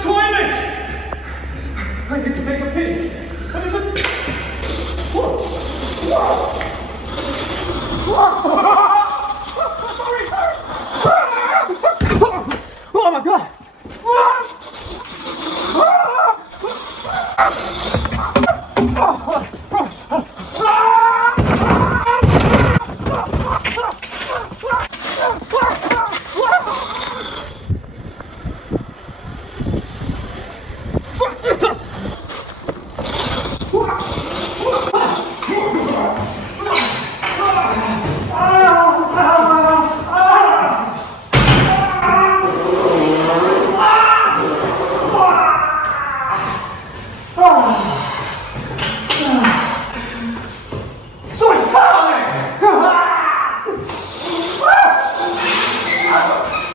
toilet! I need to take a piss. I need to... Sorry! Oh my God! So it's calling!